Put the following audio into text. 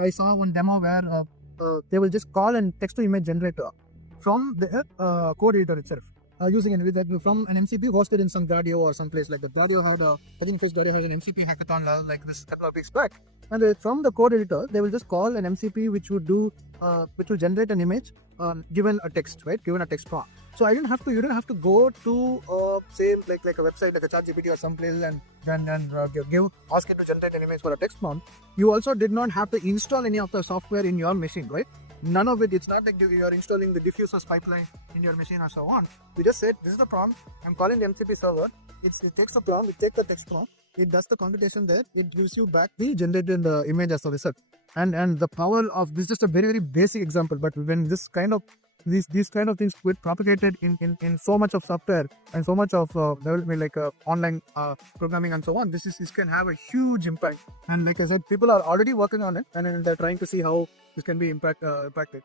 I saw one demo where they will just call and text to image generator from the code editor itself. Using it from an MCP hosted in some Gradio or some place like that. Gradio had I think first Gradio has an MCP hackathon like this couple of weeks back, and from the code editor they will just call an MCP which will generate an image given a text, right? Given a text prompt. So you didn't have to go to say like a website like a ChatGPT or some place and ask it to generate an image for a text prompt. You also did not have to install any of the software in your machine, right? None of it. It's not like you are installing the diffusers pipeline in your machine or so on. We just said this is the prompt. I'm calling the MCP server. It takes the prompt. It takes the text prompt. It does the computation there. It gives you back the generated image as a result. And the power of this is just a very basic example. But when this kind of these kind of things get propagated in so much of software and so much of development like online programming and so on, this can have a huge impact. And like I said, people are already working on it and they're trying to see how this can be impacted.